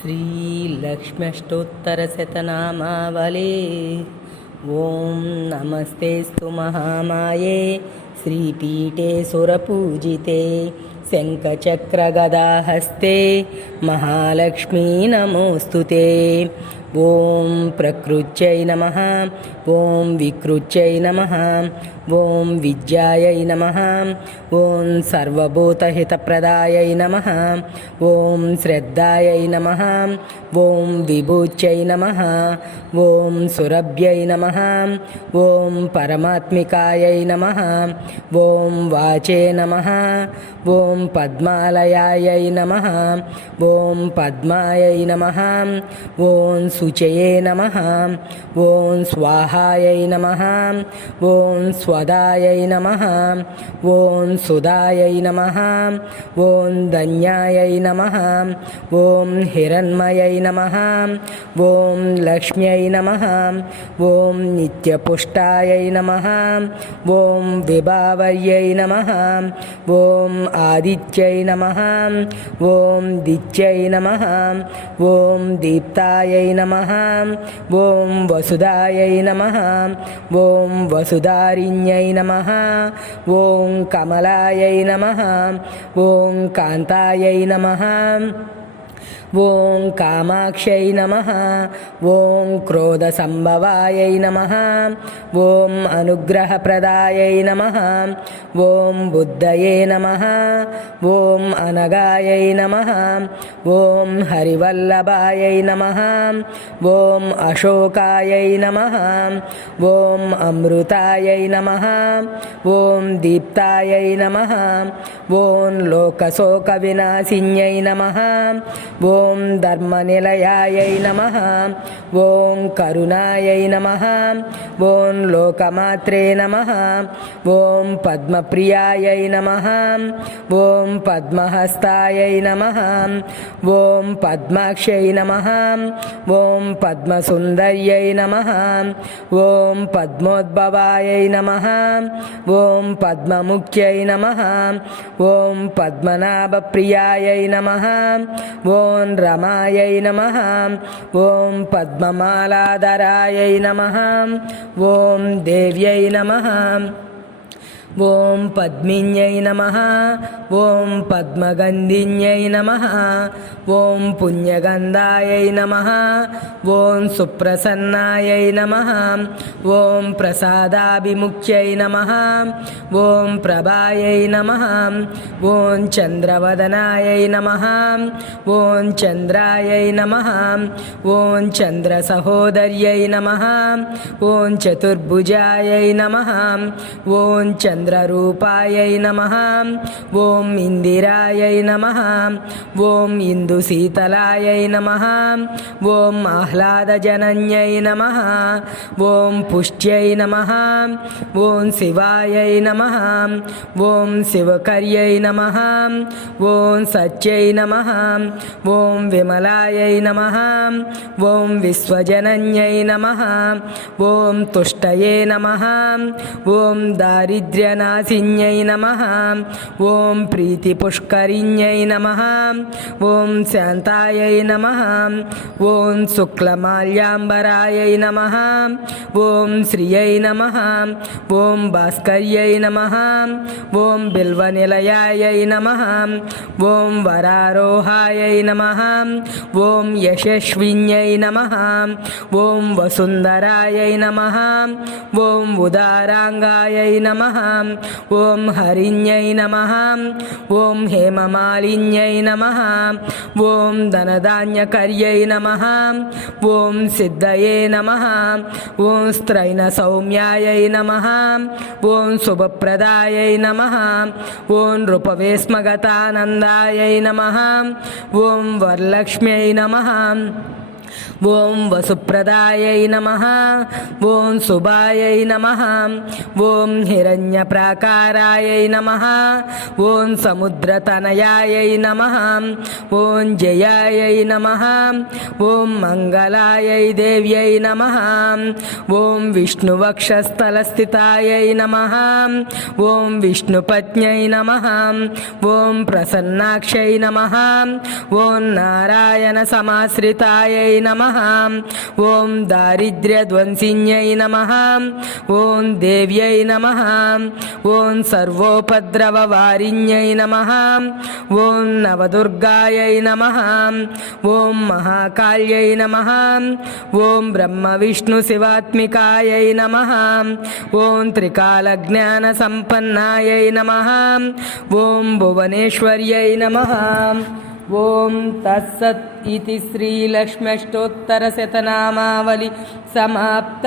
श्रीलक्ष्म्यष्टोत्तरशतनामावले। ॐ नमस्तेस्तु महामाये श्रीपीठे सुरपूजिते शङ्खचक्रगदाहस्ते महालक्ष्मी नमोऽस्तुते। ॐ प्रकृत्यै नमः, ॐ विकृत्यै नमः, ॐ विद्यायै नमः, ॐ सर्वभूतहितप्रदायै नमः, ॐ श्रद्धायै नमः, ॐ विभूत्यै नमः, ॐ सुरभ्यै नमः, ॐ परमात्मिकायै नमः, ॐ वाचे नमः, ॐ पद्मालयायै नमः, ॐ पद्मायै नमः, ॐ शुचये नमः, ॐ स्वाहायै नमः, ॐ स्वदायै नमः, ॐ सुदायै नमः, ॐ धन्यायै नमः, ॐ हिरण्मयै नमः, ॐ लक्ष्म्यै नमः, ॐ नित्यपुष्टायै नमः, ॐ विभावर्यै नमः, ॐ आदित्यै नमः, ॐ दित्यै नमः, ॐ दीप्तायै नमः, ॐ वसुधायै नमः, ॐ वसुधारिण्यै नमः, ॐ कमलायै नमः, ॐ कान्तायै नमः, ॐ कामाक्ष्यै नमः, ॐ क्रोधसम्भवायै नमः, ॐ अनुग्रहप्रदायै नमः, ॐ बुद्धये नमः, ॐ अनगायै नमः, ॐ हरिवल्लभायै नमः, ॐ अशोकायै नमः, ॐ अमृतायै नमः, ॐ दीप्तायै नमः, ॐ लोकशोकविनाशिन्यै नमः, ॐ धर्मनिलयायै नमः, ॐ करुणायै नमः, ॐ लोकमात्रे नमः, ॐ पद्मप्रियायै नमः, ॐ पद्महस्तायै नमः, ॐ पद्माक्ष्यै नमः, ॐ पद्मसुन्दर्यै नमः, ॐ पद्मोद्भवायै नमः, ॐ पद्ममुख्यै नमः, ॐ पद्मनाभप्रियायै नमः, ॐ रमायै नमः, ॐ पद्ममालाधरायै नमः, ॐ देव्यै नमः, ॐ पद्मिन्यै नमः, ॐ पद्मगन्धिन्यै नमः, ॐ पुण्यगन्धायै नमः, ॐ सुप्रसन्नायै नमः, ॐ प्रसादाभिमुख्यै नमः, ॐ प्रभायै नमः, ॐ चन्द्रवदनायै नमः, ॐ चन्द्रायै नमः, ॐ चन्द्रसहोदर्यै नमः, ॐ चतुर्भुजायै नमः, ॐ चन्द्ररूपायै नमः, ॐ इन्दिरायै नमः, ॐ इन्दुशीतलायै नमः, ॐ आह्लादजनन्यै नमः, ॐ पुष्ट्यै नमः, ॐ शिवायै नमः, ॐ शिवकर्यै नमः, ॐ सत्यै नमः, ॐ विमलायै नमः, ॐ विश्वजनन्यै नमः, ॐ तुष्टये नमः, ॐ दारिद्र्यनाशिन्यै नमः, ॐ प्रीतिपुष्करिण्यै नमः, ॐ शान्तायै नमः, ॐ शुक्लमाल्याम्बरायै नमः, ॐ श्रियै नमः, ॐ भास्कर्यै नमः, ॐ बिल्वनिलयायै नमः, ॐ वरारोहायै नमः, ॐ यशस्विन्यै नमः, ॐ वसुन्धरायै नमः, ॐ उदाराङ्गायै नमः, ॐ हरिण्यै नमः, ॐ हेममालिन्यै नमः, ॐ धनधान्यकर्यै नमः, ॐ सिद्धये नमः, ॐ स्त्रैणसौम्यायै नमः, ॐ शुभप्रदायै नमः, ॐ रूपवेस्मगतानन्दायै नमः, ॐ वरलक्ष्म्यै नमः, ఓం వసుప్రదాయై నమః. ఓం శుభాయై నమః. ఓం హిరణ్యప్రాకారాయై నమః. ఓం సముద్రతనయాయై నమః. ఓం జయాయై నమః. ఓం మంగళాయై దేవ్యై నమః. ఓం విష్ణువక్షస్థలస్థితాయై నమః. ఓం విష్ణుపత్న్యై నమః. ఓం ప్రసన్నాక్షై నమః. ఓం నారాయణ సమాశ్రితాయై నమః. ఓం దారిద్ర్యధ్వంసిన్యై నమః. ఓం దేవ్యై నమః. ఓం సర్వోపద్రవవారిణ్యై నమః. ఓం నవదుర్గాయై నమః. ఓం మహాకాళ్యై నమః. ఓం బ్రహ్మ విష్ణు శివాత్మికాయై నమః. ఓం త్రికాలజ్ఞాన సంపన్నాయై నమః. ఓం భువనేశ్వర్యై నమః. ఓం తత్సత్ ఇతి శ్రీలక్ష్మ్యష్టోత్తరశతనామావళి సమాప్త.